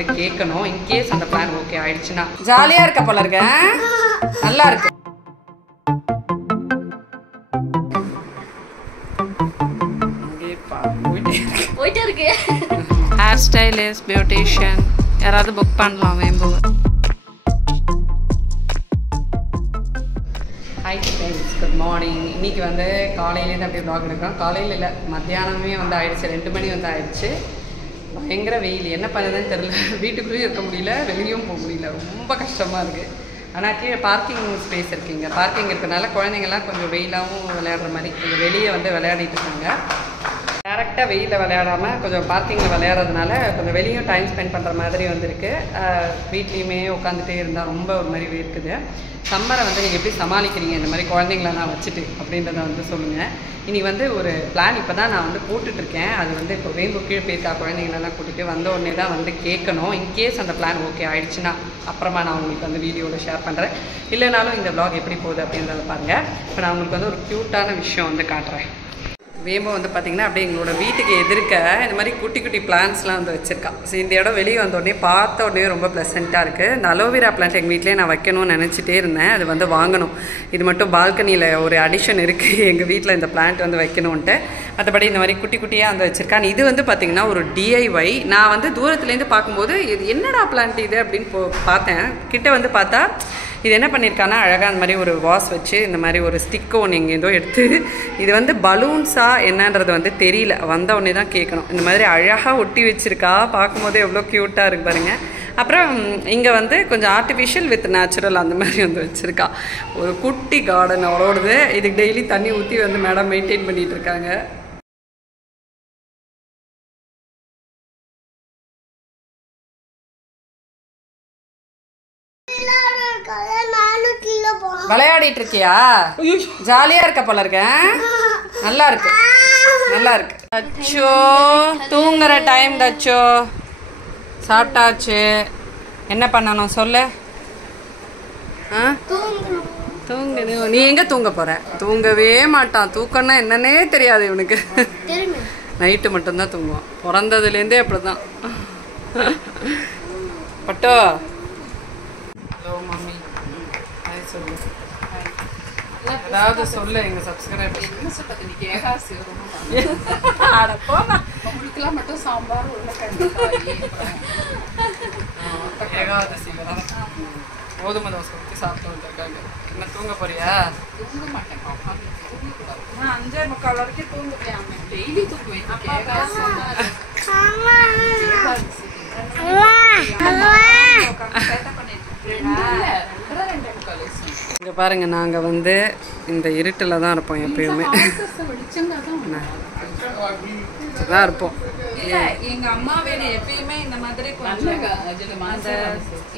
வந்து கேட்கணும். இன்கேஸ் அந்த பிளான் ஓகே ஆயிடுச்சுன்னா ஜாலியாக இருக்க போல இருக்க. நல்லா இருக்கு. போயிட்டே இருக்கு. ஹேர் ஸ்டைலிஸ்ட், பியூட்டிஷியன் யாராவது புக் பண்ணலாம் வேம்பு. Hi friends, good morning. இன்றைக்கி வந்து காலையிலேருந்து அப்படியே வ்ளாக் எடுக்கிறோம். காலையில் இல்லை, மத்தியானமே வந்து ஆயிடுச்சு. 2 மணி வந்து ஆயிடுச்சு. பயங்கர வெயில், என்ன பண்ணுறதுன்னு தெரில. வீட்டுக்குள்ளேயும் இருக்க முடியல, வெளியும் போக முடியல. ரொம்ப கஷ்டமாக இருக்குது. ஆனால் கீழே பார்க்கிங் ஸ்பேஸ் இருக்குங்க. பார்க்கிங் இருக்கிறனால குழந்தைங்கள்லாம் கொஞ்சம் வெயிலாகவும் விளையாடுற மாதிரி கொஞ்சம் வெளியே வந்து விளையாடிட்டு இருக்காங்க. டேரெக்டாக வெயிலில் விளையாடாமல் கொஞ்சம் பார்க்கிங்கில் விளையாடுறதுனால கொஞ்சம் வெளியும் டைம் ஸ்பெண்ட் பண்ணுற மாதிரி வந்துருக்கு. வீட்லேயுமே உட்காந்துட்டே இருந்தால் ரொம்ப ஒரு மாதிரி இருக்குது. சம்மரை வந்து நீங்கள் எப்படி சமாளிக்கிறீங்க இந்த மாதிரி குழந்தைங்கள நான் வச்சுட்டு அப்படின்றத வந்து சொல்லுங்கள். இனி வந்து ஒரு பிளான் இப்போ தான் நான் வந்து போட்டுட்ருக்கேன். அது வந்து இப்போ வேம்பு கீழே போயிருக்கா குழந்தைங்களெல்லாம் கூட்டிகிட்டு வந்த உடனே தான் வந்து கேட்கணும். இன்கேஸ் அந்த பிளான் ஓகே ஆயிடுச்சுன்னா அப்புறமா நான் உங்களுக்கு வந்து வீடியோவில் ஷேர் பண்ணுறேன். இல்லைனாலும் இந்த வ்ளாக் எப்படி போகுது அப்படின்றத பாருங்கள். இப்போ நான் உங்களுக்கு வந்து ஒரு க்யூட்டான விஷயம் வந்து காட்டுறேன். வேம்பு வந்து பார்த்திங்கன்னா அப்படியே எங்களோட வீட்டுக்கு எதிர்க்க இந்த மாதிரி குட்டி குட்டி பிளான்ட்ஸ்லாம் வந்து வச்சுருக்கா. ஸோ இந்த இடம் வெளியே வந்தோடனே பார்த்த உடனே ரொம்ப ப்ளசண்ட்டாக இருக்குது. இந்த அலோவேரா பிளான்ட் எங்கள் வீட்டிலே நான் வைக்கணும்னு நினச்சிட்டே இருந்தேன். அது வந்து வாங்கணும். இது மட்டும் பால்கனியில் ஒரு அடிஷன் இருக்குது எங்கள் வீட்டில் இந்த பிளான்ட் வந்து வைக்கணுன்ட்டு. மற்றபடி இந்த மாதிரி குட்டி குட்டியாக வந்து வச்சுருக்கேன். இது வந்து பார்த்திங்கன்னா ஒரு DIY. நான் வந்து தூரத்துலேருந்து பார்க்கும்போது இது என்னடா பிளான்ட் இது அப்படின்னு பார்த்தேன். கிட்ட வந்து பார்த்தா இது என்ன பண்ணியிருக்கான்னா அழகாக அந்த மாதிரி ஒரு வாஸ் வச்சு இந்த மாதிரி ஒரு ஸ்டிக்கு ஒன்று எங்கேருந்தோ எடுத்து இது வந்து பலூன்ஸா என்னன்றது வந்து தெரியல. வந்த உடனே தான் கேட்கணும். இந்த மாதிரி அழகாக ஒட்டி வச்சுருக்கா. பார்க்கும்போது எவ்வளோ க்யூட்டாக இருக்கு பாருங்கள். அப்புறம் இங்கே வந்து கொஞ்சம் ஆர்டிஃபிஷியல் வித் நேச்சுரல் அந்த மாதிரி வந்து வச்சுருக்கா. ஒரு குட்டி கார்டன் அவளோடது. இதுக்கு டெய்லி தண்ணி ஊற்றி வந்து மேடம் மெயின்டைன் பண்ணிகிட்டு இருக்காங்க. விளையாடிட்டு இருக்கியா? ஜாலியா இருக்க போல இருக்க. நல்லா இருக்கு, நல்லா இருக்கு. தச்சோ தூங்குற டைம். தச்சோ சாப்பிட்டாச்சு. என்ன பண்ணணும் சொல்லு. தூங்குது. நீ எங்க தூங்க போற? தூங்கவே மாட்டான். தூக்கம்னா என்னன்னே தெரியாது இவனுக்கு. நைட்டு மட்டும்தான் தூங்குவான். பிறந்ததுலேருந்தே அப்படிதான். பட்டோ மம்மி சொல்லு, ஏதாவது சொல்லு. எங்க சப்ஸ்கிரைபர் மட்டும் சாம்பார் கோதுமை தோசை ஊற்றி சாப்பிட்டு வந்துருக்காங்க. என்ன தூங்க போறியா? தூங்க மாட்டேன். 5:45 வரைக்கும் தூங்குவேன். டெய்லி தூங்குவேன். இங்க பாருங்க, நாங்க வந்து இந்த இருட்டில் தான் இருப்போம். எப்பயுமே தான் இருப்போம். எங்க அம்மா வீடு எப்பயுமே இந்த மாதிரி கொஞ்சம்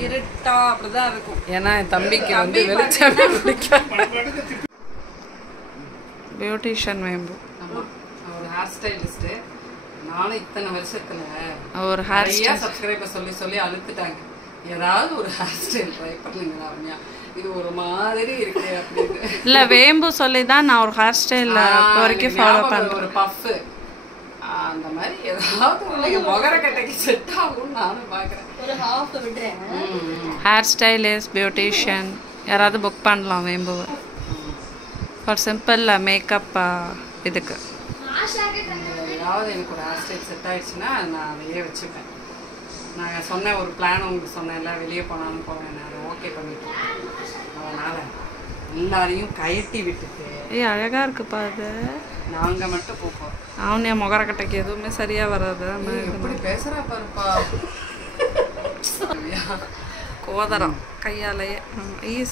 இருட்டா அப்படிதான் இருக்கும். ஏன்னா என் தம்பிக்கு வந்து வெளிச்சமே பிடிக்கும். பியூட்டிஷியன் வேம்பு ஒரு ஹேர் ஸ்டைலிஸ்ட். நானும் இத்தனை வருஷத்துல ஒரு ஹேர் சப்ஸ்கிரைபர் சொல்லி சொல்லி அழுத்துட்டாங்க. ஏதாவது ஒரு ஹேர் ஸ்டைல் ட்ரை பண்ணுங்க ரம்யா, இது ஒரு மாதிரி இருக்கு அப்படின்னு. இல்ல வேம்பு சொல்லி தான் நான் ஒரு ஹேர் ஸ்டைல் வரைக்கும் ஃபாலோ பண்றேன். ஒரு பஃப் அந்த மாதிரி ஏதாவது ஒரு மொகர கட்டைக்கு செட் ஆகும் நானும் பாக்குறேன். ஒரு ஹாஃப் விடுறேன். ஹேர் ஸ்டைலிஸ்ட், பியூட்டிஷியன் யாராவது புக் பண்ணலாம் வேம்பு. ஃபார் சிம்பிள் மேக்கப் இதுக்கு. ஏதாவது எனக்கு ஒரு ஹேர் ஸ்டைல் செட் ஆயிடுச்சுன்னா நான் அதையே வச்சுப்பேன். நான் சொன்ன ஒரு பிளான் உங்களுக்கு சொன்னேன்ல, வெளியே போனாலும் போவேன். நான் ஓகே பண்ணிட்டேன். அதனால எல்லாரையும் கயட்டி விட்டுட்டு அழகா இருக்குப்பா அது. நாங்க மட்டும் போப்போம். அவன் முகரக்கட்டைக்கு எதுவுமே சரியா வராது. எப்படி பேசுறா பாருப்பா. கோதரம் கையாலேயே.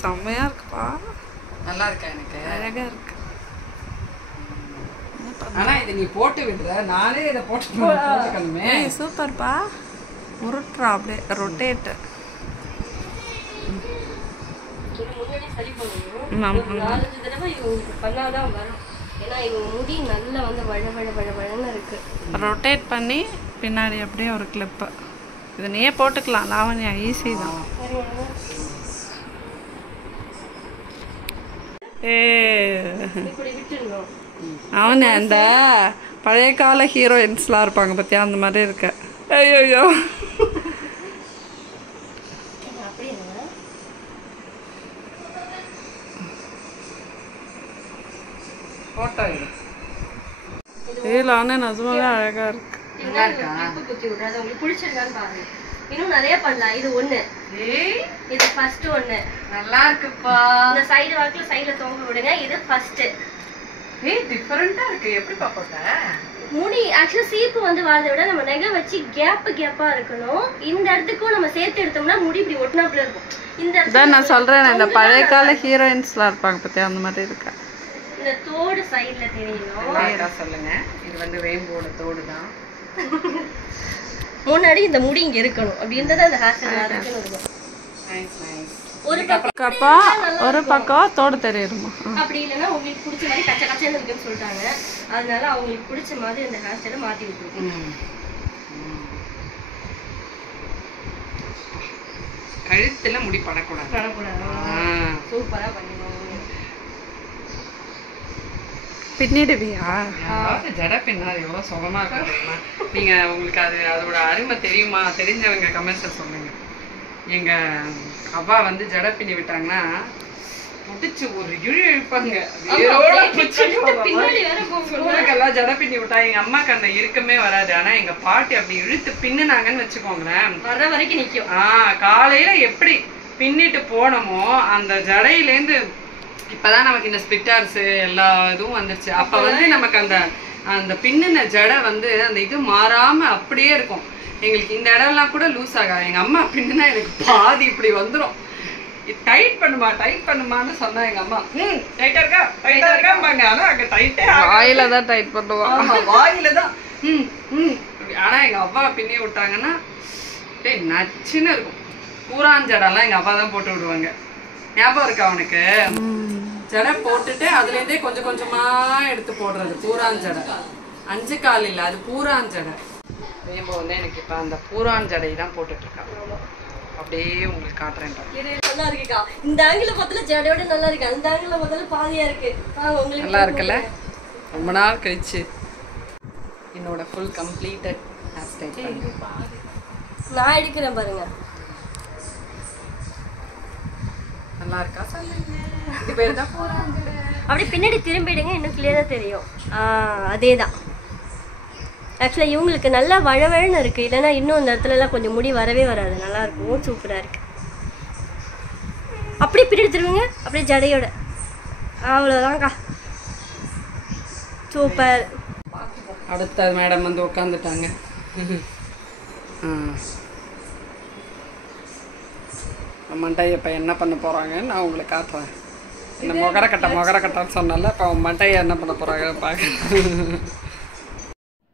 செம்மையா இருக்குப்பா. நல்லா இருக்கா? எனக்கு அழகா இருக்கு. ஆனா இதை நீ போட்டு விடுற, நானே இதை போட்டுக்கணுமே. சூப்பர்ப்பா. உருட்டுறா அப்படியே ரொட்டேட். ரொட்டேட் பண்ணி பின்னாடி அப்படியே ஒரு கிளிப்பு. இதை நீயே போட்டுக்கலாம் லாவண்யா, ஈஸி தான். அவனு அந்த பழைய கால ஹீரோயின்ஸ்லாம் இருப்பாங்க பத்தியா, அந்த மாதிரி இருக்க. ஐயோ கரெக்டாக ஆகிடும். ஏலான நிஜமாவே அழகா இருக்கு. நல்லா இருக்கா? குத்தி விடுறது உங்களுக்கு பிடிச்சிருக்கான்னு பாருங்க. இன்னும் நிறைய பண்ணலாம். இது ஒண்ணு, இது ஃபர்ஸ்ட் ஒண்ணு. நல்லா இருக்குப்பா. இந்த சைடு வாக்குல சைடுல தொங்க விடுங்க. இது ஃபர்ஸ்ட். டிஃபரெண்டா இருக்கு. எப்படி பாப்போட்ட முடி ஆக்சுவலா சீப்பு வந்து வரதை விட நம்ம நெகை வச்சு கேப்பா இருக்கணும். இந்த இடத்துக்கும் நம்ம சேர்த்து எடுத்தோம்னா முடி இப்படி ஒட்டினாப்புல இருக்கும். இந்த இதான் நான் சொல்றேன், இந்த பழைய கால ஹீரோயின்ஸ்லாம் இருப்பாங்க பத்தியா, அந்த மாதிரி இருக்கா. இந்த தோடு சைடுல தெரியணும். சொல்லுங்க. இது வந்து வேம்போட தோடு தான். முன்னாடி இந்த முடி இங்க இருக்கணும். அப்படி இருந்தா அந்த ஹேர் ஸ்டைல் இருக்குன்னு இருக்கும். ஒரு ஒரு பக்கம் தோடு தெரியுமா? அப்படி இல்லைன்னா உங்களுக்கு பிடிச்ச மாதிரி கச்ச கச்சன்னு இருக்குன்னு சொல்லிட்டாங்க. அதனால அவங்களுக்கு பிடிச்ச மாதிரி அந்த ஹேர் ஸ்டைலை மாத்தி விட்டுருக்கோம். கழுத்துல முடி படக்கூடாது. சூப்பரா பண்ணிடுவோம். பின்னிடுவியா? ஜட பின்னா எவ்வளவு சுகமா இருக்கும் தெரியுமா? நீங்க உங்களுக்கு அதோட அருமை தெரியுமா? தெரிஞ்சவங்க கமெண்ட்ஸ்ல சொல்லுங்க. எங்க அவ்வா வந்து ஜட பின்னி விட்டாங்கன்னா முடிச்சு ஒரு இழுப்பாங்க. ஸ்கூலுக்கெல்லாம் ஜட பின்னி விட்டா எங்க அம்மாக்கு அந்த இருக்கமே வராது. ஆனா எங்க பாட்டி அப்படி இழுத்து பின்னுனாங்கன்னு வச்சுக்கோங்களேன், வர்ற வரைக்கும் நிக்கும். காலையில எப்படி பின்னிட்டு போனோமோ அந்த ஜடையிலேருந்து இப்பதான் நமக்கு இந்த ஸ்பிட்டார்ஸ் எல்லா இதுவும் வந்துருச்சு. அப்ப வந்து நமக்கு அந்த அந்த பின்னின ஜடை வந்து அந்த இது மாறாம அப்படியே இருக்கும். எங்களுக்கு இந்த இடம்லாம் கூட லூஸ் ஆகாது. எங்க அம்மா பின்னுனா எனக்கு பாதி இப்படி வந்துடும். டைட் பண்ணுமான்னு சொன்னா எங்க அம்மா டைட்டா இருக்காம்பாங்க. ஆனா அங்க டைட்டே வாயில தான் டைட் பண்ணுவாங்க. வாயில தான். ஆனா எங்க அவ்வா பின்னி விட்டாங்கன்னா நச்சுன்னு இருக்கும். பூராஞ்சடெல்லாம் எங்க அப்பா தான் போட்டு விடுவாங்க. ஞாபகம் இருக்கா அவனுக்கு? ஜடை போட்டுட்டு அதுல இருந்தே கொஞ்சம் கொஞ்சமா எடுத்து போடுறது பூராஞ்சடை. 5 கால் இல்ல, அது பூராஞ்சடை. வேம்பு வந்து எனக்கு இப்ப அந்த பூராஞ்சடை தான் போட்டுட்டு இருக்காங்க. அப்படியே உங்களுக்கு காட்டுறேன். நல்லா இருக்குக்கா. இந்த ஆங்கில பார்த்தால ஜடையோட நல்லா இருக்கு. அந்த ஆங்கில பார்த்தால பாதியா இருக்கு. உங்களுக்கு நல்லா இருக்குல்ல? ரொம்ப நாள் கழிச்சு என்னோட ஃபுல் கம்ப்ளீட்டட் ஹேர் ஸ்டைல் நான் எடுக்கிறேன் பாருங்க. நல்லா இருக்கா சொல்லுங்க. இது பேர் தான் பூராஞ்சடை. அப்படியே பின்னாடி திரும்பிடுங்க, இன்னும் கிளியரா தெரியும். அதேதான். ஆக்சுவலாக இவங்களுக்கு நல்லா வழவழன்னு இருக்குது. இல்லைன்னா இன்னும் இந்த இடத்துலலாம் கொஞ்சம் முடி வரவே வராது. நல்லா இருக்கும். சூப்பராக இருக்குது. அப்படியே பின்னாடி திரும்புங்க, அப்படியே ஜடையோட. அவ்வளோதான்க்கா. சூப்பர். அடுத்த மேடம் வந்து உட்காந்துட்டாங்க. மண்டையை இப்போ என்ன பண்ண போகிறாங்கன்னு நான் உங்களுக்கு காட்டுறேன். இந்த மொகரக்கட்டான்னு சொன்னால இப்போ மண்டையை என்ன பண்ண போகிறாங்கன்னு பார்க்க.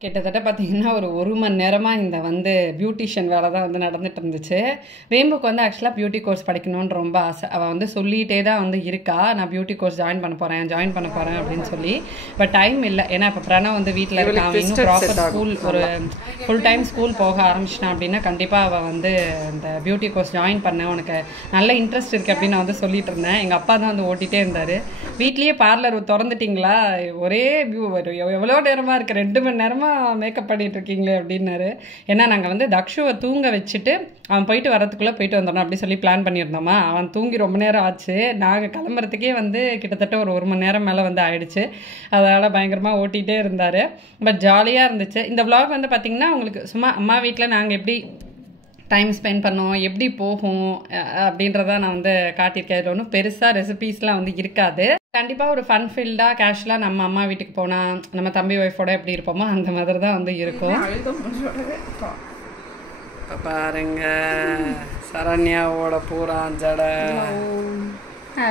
கிட்டத்தட்ட பார்த்திங்கன்னா ஒரு மணி நேரமாக இந்த வந்து பியூட்டிஷியன் வேலை தான் வந்து நடந்துகிட்டு இருந்துச்சு. வேம்புக்கு வந்து ஆக்சுவலாக பியூட்டி கோர்ஸ் படிக்கணும்னு ரொம்ப ஆசை. அவள் வந்து சொல்லிகிட்டே தான் வந்து இருக்கா, நான் பியூட்டி கோர்ஸ் ஜாயின் பண்ண போகிறேன் அப்படின்னு சொல்லி. பட் டைம் இல்லை. ஏன்னா இப்போ பிரணவ் வந்து வீட்டில் இருக்கான். இன்னும் ப்ராப்பர் ஸ்கூல் ஒரு ஃபுல் டைம் ஸ்கூல் போக ஆரம்பிச்சிட்டான் அப்படின்னா கண்டிப்பாக அவள் வந்து இந்த பியூட்டி கோர்ஸ் ஜாயின் பண்ண உனக்கு நல்ல இன்ட்ரெஸ்ட் இருக்குது அப்படின்னு நான் வந்து சொல்லிட்டு இருந்தேன். எங்கள் அப்பா தான் வந்து ஓட்டிகிட்டே இருந்தார். வீட்லேயே பார்லர் திறந்துட்டிங்களா, ஒரே எவ்வளோ நேரமாக இருக்குது, 2 மணி நேரமாக மேக்கப் பண்ணிட்டு இருக்கீங்களே அப்படின்னாரு. ஏன்னா நாங்கள் வந்து தக்ஷுவை தூங்க வச்சுட்டு அவன் போயிட்டு வரதுக்குள்ளே போயிட்டு வந்துடணும் அப்படி சொல்லி பிளான் பண்ணியிருந்தோமா. அவன் தூங்கி ரொம்ப நேரம் ஆச்சு. நாங்கள் கிளம்புறதுக்கே வந்து கிட்டத்தட்ட ஒரு மணி நேரம் மேலே வந்து ஆயிடுச்சு. அதனால் பயங்கரமாக ஓட்டிகிட்டே இருந்தார். பட் ஜாலியாக இருந்துச்சு. இந்த vlog வந்து பார்த்திங்கன்னா உங்களுக்கு சும்மா அம்மா வீட்டில் நாங்கள் எப்படி டைம் ஸ்பெண்ட் பண்ணோம், எப்படி போகும் அப்படின்றத நான் வந்து காட்டியிருக்கேன். இதில் ஒன்றும் பெருசாக ரெசிபீஸ்லாம் வந்து இருக்காது. கண்டிப்பாக ஒரு ஃபன் ஃபீல்டாக கேஷுவலாக நம்ம அம்மா வீட்டுக்கு போனால் நம்ம தம்பி ஒய்ஃபோட எப்படி இருப்போமோ அந்த மாதிரி தான் வந்து இருக்கும். இப்போ பாருங்க சரண்யாவோட பூராஞ்சடை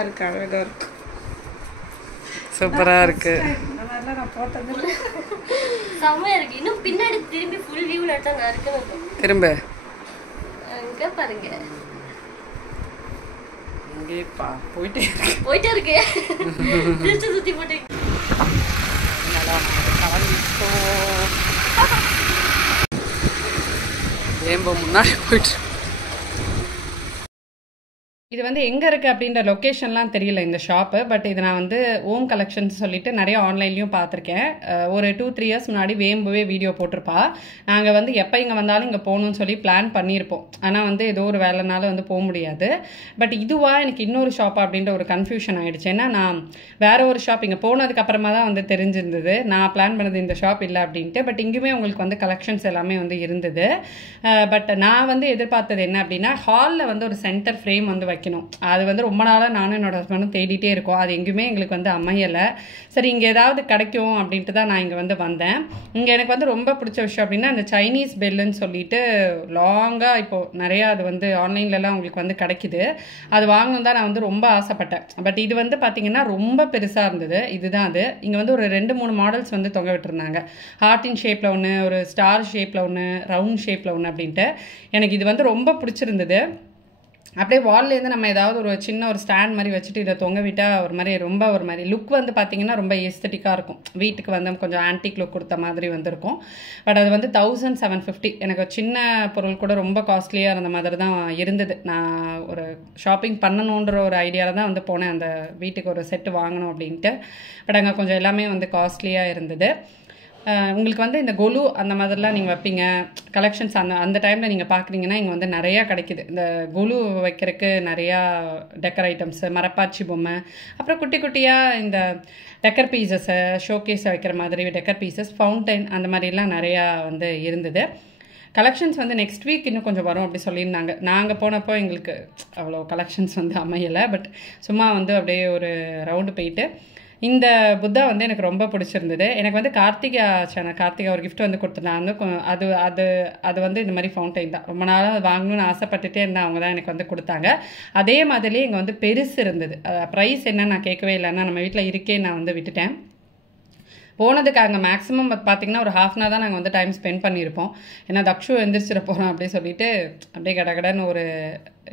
இருக்கு, அழகா இருக்கு, சூப்பராக இருக்கு. செம்மையா இருக்கு. இன்னும் பின்னாடி திரும்பி ஃபுல் வியூ எடுத்தா நான் இருக்கணும். திரும்ப அங்க பாருங்க, போயிட்டே இருக்கு. திருச்சி சுத்தி போட்டு வேம்பு முன்னாடி போயிட்டு இது வந்து எங்கே இருக்குது அப்படின்ற லொக்கேஷன்லாம் தெரியல இந்த ஷாப்பு. பட் இது நான் வந்து ஓம் கலெக்ஷன்ஸ் சொல்லிட்டு நிறைய ஆன்லைன்லேயும் பார்த்துருக்கேன். ஒரு 2-3 இயர்ஸ் முன்னாடி வேம்புவே வீடியோ போட்டிருப்பா. நாங்கள் வந்து எப்போ இங்கே வந்தாலும் இங்கே போகணும்னு சொல்லி பிளான் பண்ணியிருப்போம். ஆனால் வந்து ஏதோ ஒரு வேலைனால வந்து போக முடியாது. பட் இதுவாக எனக்கு இன்னொரு ஷாப்பா அப்படின்ற ஒரு கன்ஃபியூஷன் ஆகிடுச்சு. ஏன்னா நான் வேற ஒரு ஷாப் இங்கே போனதுக்கப்புறமா தான் வந்து தெரிஞ்சிருந்தது நான் பிளான் பண்ணது இந்த ஷாப் இல்லை அப்படின்ட்டு. பட் இங்கேயுமே உங்களுக்கு வந்து கலெக்ஷன்ஸ் எல்லாமே வந்து இருந்தது. பட் நான் வந்து எதிர்பார்த்தது என்ன அப்படின்னா ஹாலில் வந்து ஒரு சென்டர் ஃப்ரேம் வந்து வைக்கணும். அது வந்து ரொம்ப நாளாக நானும் என்னோட ஹஸ்பண்டும் தேடிட்டே இருக்கோம். அது எங்கேயுமே எங்களுக்கு வந்து அமையலை. சரி இங்கே ஏதாவது கிடைக்கும் அப்படின்ட்டு தான் நான் இங்கே வந்து வந்தேன். இங்கே எனக்கு வந்து ரொம்ப பிடிச்ச விஷயம் அப்படின்னா அந்த சைனீஸ் பெல்லுன்னு சொல்லிட்டு லாங்காக இப்போது நிறையா அது வந்து ஆன்லைன்லலாம் உங்களுக்கு வந்து கிடைக்குது. அது வாங்கணும் தான் நான் வந்து ரொம்ப ஆசைப்பட்டேன். பட் இது வந்து பார்த்திங்கன்னா ரொம்ப பெருசாக இருந்தது. இதுதான் அது. இங்கே வந்து ஒரு 2-3 மாடல்ஸ் வந்து தொங்க விட்டுருந்தாங்க. ஹார்ட்டின் ஷேப்பில் ஒன்று, ஒரு ஸ்டார் ஷேப்பில் ஒன்று, ரவுண்ட் ஷேப்பில் ஒன்று அப்படின்ட்டு. எனக்கு இது வந்து ரொம்ப பிடிச்சிருந்தது. அப்படியே வால்லேருந்து நம்ம ஏதாவது ஒரு சின்ன ஒரு ஸ்டாண்ட் மாதிரி வச்சுட்டு இதை தொங்க விட்டால் ஒரு மாதிரி லுக் வந்து பார்த்திங்கன்னா ரொம்ப எஸ்தட்டிக்காக இருக்கும். வீட்டுக்கு வந்து கொஞ்சம் ஆன்டிக் லுக் கொடுத்த மாதிரி வந்திருக்கும். பட் அது வந்து 1750. எனக்கு சின்ன பொருள் கூட ரொம்ப காஸ்ட்லியாக இருந்த மாதிரி தான் இருந்தது. நான் ஒரு ஷாப்பிங் பண்ணணுன்ற ஒரு ஐடியாவில் தான் வந்து போனேன் அந்த வீட்டுக்கு ஒரு செட்டு வாங்கணும் அப்படின்ட்டு. பட் அங்கே கொஞ்சம் எல்லாமே வந்து காஸ்ட்லியாக இருந்தது. உங்களுக்கு வந்து இந்த கொலு அந்த மாதிரிலாம் நீங்கள் வைப்பீங்க கலெக்ஷன்ஸ் அந்த டைமில் நீங்கள் பார்க்குறீங்கன்னா இங்கே வந்து நிறையா கிடைக்குது. இந்த கொலு வைக்கிறதுக்கு நிறையா டெக்கர் ஐட்டம்ஸு, மரப்பாச்சி பொம்மை, அப்புறம் குட்டி குட்டியாக இந்த டெக்கர் பீசஸ்ஸை ஷோகேஸை வைக்கிற மாதிரி டெக்கர் பீசஸ், ஃபவுண்டைன் அந்த மாதிரிலாம் நிறையா வந்து இருந்தது. கலெக்ஷன்ஸ் வந்து நெக்ஸ்ட் வீக் இன்னும் கொஞ்சம் வரும் அப்படி சொல்லியிருந்தாங்க. நாங்கள் போனப்போ எங்களுக்கு அவ்வளோ கலெக்ஷன்ஸ் வந்து அமையலை. பட் சும்மா வந்து அப்படியே ஒரு ரவுண்டு போயிட்டு இந்த புத்தா வந்து எனக்கு ரொம்ப பிடிச்சிருந்தது. எனக்கு வந்து கார்த்திகா ஒரு கிஃப்ட் வந்து கொடுத்துருந்தாங்க. அது வந்து இந்த மாதிரி ஃபவுண்டைன் தான். ரொம்ப நாளாக அது வாங்கணும்னு ஆசைப்பட்டுட்டே இருந்தேன். அவங்க தான் எனக்கு வந்து கொடுத்தாங்க. அதே மாதிரியே இங்கே வந்து பெருசு இருந்தது. ப்ரைஸ் என்ன நான் கேட்கவே இல்லைன்னா நம்ம வீட்டில் இருக்கே நான் வந்து விட்டுட்டேன். போனதுக்கு அங்கே மேக்ஸிமம் பார்த்திங்கன்னா ஒரு ½ hour தான் நாங்கள் வந்து டைம் ஸ்பெண்ட் பண்ணியிருப்போம். ஏன்னா தக்ஷு எந்திரிச்சிட போகிறோம் அப்படியே சொல்லிட்டு அப்படியே கடகடன்னு ஒரு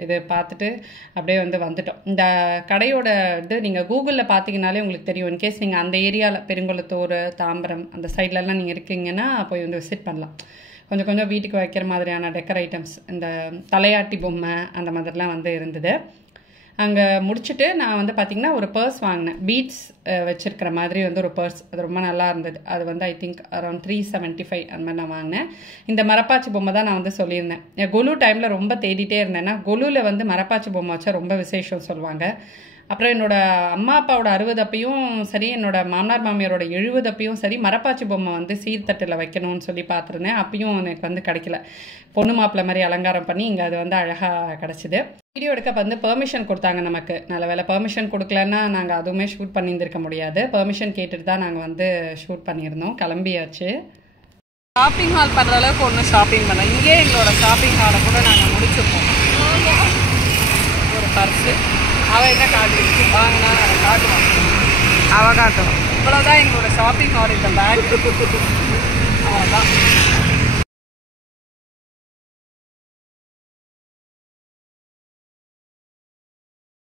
இது பார்த்துட்டு அப்படியே வந்து வந்துட்டோம். இந்த கடையோட இது நீங்கள் கூகுளில் பார்த்தீங்கனாலே உங்களுக்கு தெரியும். இன்கேஸ் நீங்கள் அந்த ஏரியாவில் பெருங்குளத்தூர், தாம்பரம் அந்த சைட்லலாம் நீங்கள் இருக்கீங்கன்னா போய் வந்து விசிட் பண்ணலாம். கொஞ்சம் கொஞ்சம் வீட்டுக்கு வைக்கிற மாதிரியான டெக்கர் ஐட்டம்ஸ், இந்த தலையாட்டி பொம்மை அந்த மாதிரிலாம் வந்து இருந்தது. அங்கே முடிச்சுட்டு நான் வந்து பார்த்திங்கன்னா ஒரு பர்ஸ் வாங்கினேன். பீட்ஸ் வச்சுருக்கிற மாதிரி வந்து ஒரு பர்ஸ். அது ரொம்ப நல்லா இருந்தது. அது வந்து ஐ திங்க் அரௌண்ட் 375 அந்த மாதிரி நான் வாங்கினேன். இந்த மரப்பாச்சி பொம்மை தான் நான் வந்து சொல்லியிருந்தேன். கொலு டைமில் ரொம்ப தேடிட்டே இருந்தேன்னா கொலுவில் வந்து மரப்பாச்சி பொம்மை வச்சா ரொம்ப விசேஷம் சொல்லுவாங்க. அப்புறம் என்னோட அம்மா அப்பாவோட 60 அப்பையும் சரி, என்னோட மாமனார் மாமியாரோட 70 அப்பையும் சரி மரப்பாச்சி பொம்மை வந்து சீர்தட்டில் வைக்கணும்னு சொல்லி பார்த்துருந்தேன். அப்பயும் எனக்கு வந்து கிடைக்கல. பொண்ணு மாப்பிள்ளை மாதிரி அலங்காரம் பண்ணி இங்கே அது வந்து அழகாக கிடச்சிது. வீடியோ எடுக்க வந்து பெர்மிஷன் கொடுத்தாங்க நமக்கு. நல்ல வேலை பெர்மிஷன் கொடுக்கலன்னா நாங்கள் அதுவுமே ஷூட் பண்ணியிருந்திருக்க முடியாது. பெர்மிஷன் கேட்டுட்டு தான் நாங்கள் வந்து ஷூட் பண்ணியிருந்தோம். கிளம்பியாச்சு. ஷாப்பிங் ஹால் பண்ணுற அளவுக்கு ஒன்றும் ஷாப்பிங் பண்ணோம். இங்கே எங்களோட ஷாப்பிங் ஹாலை கூட நாங்கள் முடிச்சுப்போம். ஒரு பர்ஸு அவள் என்ன காட்டுச்சு வாங்கினா அதை காட்டுவான். அவள் காட்டுவோம். இவ்வளோதான் எங்களோட ஷாப்பிங் ஹால். இந்த பேக் அவ்வளோதான்.